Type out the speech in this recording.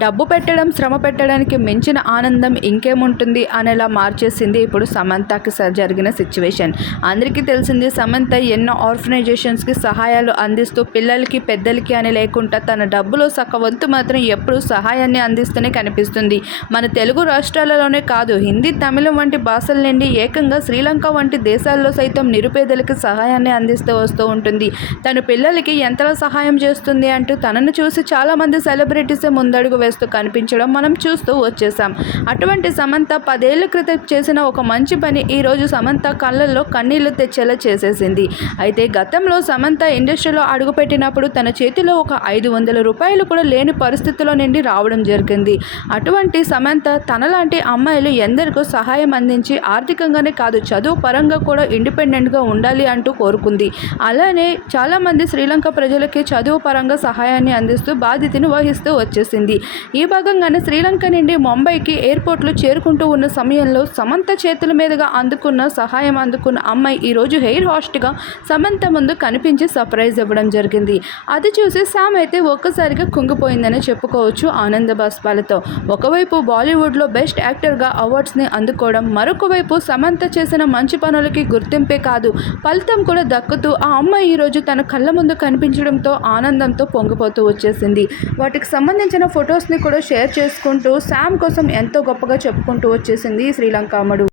డబ్బు పెట్టడం శ్రమ పెట్టడానికి మించిన ఆనందం ఇంకేముంటుంది అనేలా మార్చేసింది ఇప్పుడు సమంతకి స- జరిగిన సిచ్యువేషన్. అందరికీ తెలిసింది సమంత ఎన్నో ఆర్గనైజేషన్స్కి సహాయాలు అందిస్తూ పిల్లలకి పెద్దలకి అని లేకుండా తన డబ్బులో సగవంతు మాత్రం ఎప్పుడూ సహాయాన్ని అందిస్తూనే కనిపిస్తుంది. మన తెలుగు రాష్ట్రాలలోనే కాదు హిందీ తమిళం వంటి భాషల నుండి ఏకంగా శ్రీలంక వంటి దేశాల్లో సైతం నిరుపేదలకి సహాయాన్ని అందిస్తూ వస్తూ ఉంటుంది. తన పిల్లలకి ఎంతలా సహాయం చేస్తుంది అంటూ తనను చూసి చాలామంది సెలబ్రిటీస్ ముందడుగు చేస్తూ కనిపించడం మనం చూస్తూ వచ్చేసాం. అటువంటి సమంత పదేళ్ళ క్రితం చేసిన ఒక మంచి పని ఈరోజు సమంత కళ్ళల్లో కన్నీళ్ళు తెచ్చేలా చేసేసింది. అయితే గతంలో సమంత ఇండస్ట్రీలో అడుగుపెట్టినప్పుడు తన చేతిలో ఒక ఐదు వందల రూపాయలు కూడా లేని పరిస్థితిలో నుండి రావడం జరిగింది. అటువంటి సమంత తనలాంటి అమ్మాయిలు ఎందరికో సహాయం అందించి ఆర్థికంగానే కాదు చదువు పరంగా కూడా ఇండిపెండెంట్గా ఉండాలి అంటూ కోరుకుంది. అలానే చాలామంది శ్రీలంక ప్రజలకి చదువు పరంగా సహాయాన్ని అందిస్తూ బాధ్యతను వహిస్తూ వచ్చేసింది. ఈ భాగంగానే శ్రీలంక నుండి ముంబైకి ఎయిర్పోర్ట్లో చేరుకుంటూ ఉన్న సమయంలో సమంత చేతుల మీదుగా అందుకున్న సహాయం అందుకున్న అమ్మాయి ఈరోజు హెయిర్ హాస్ట్గా సమంత ముందు కనిపించి సర్ప్రైజ్ ఇవ్వడం జరిగింది. అది చూసి సామ్ అయితే ఒక్కసారిగా కుంగిపోయిందని చెప్పుకోవచ్చు ఆనంద బాష్పాలతో. ఒకవైపు బాలీవుడ్లో బెస్ట్ యాక్టర్గా అవార్డ్స్ని అందుకోవడం మరొక వైపు సమంత చేసిన మంచి పనులకి గుర్తింపే కాదు ఫలితం కూడా దక్కుతూ ఆ అమ్మాయి ఈరోజు తన కళ్ళ ముందు కనిపించడంతో ఆనందంతో పొంగిపోతూ వచ్చేసింది. వాటికి సంబంధించిన ఫొటోస్ని కూడా షేర్ చేసుకుంటూ శామ్ కోసం ఎంతో గొప్పగా చెప్పుకుంటూ వచ్చేసింది శ్రీలంక అమ్మడు.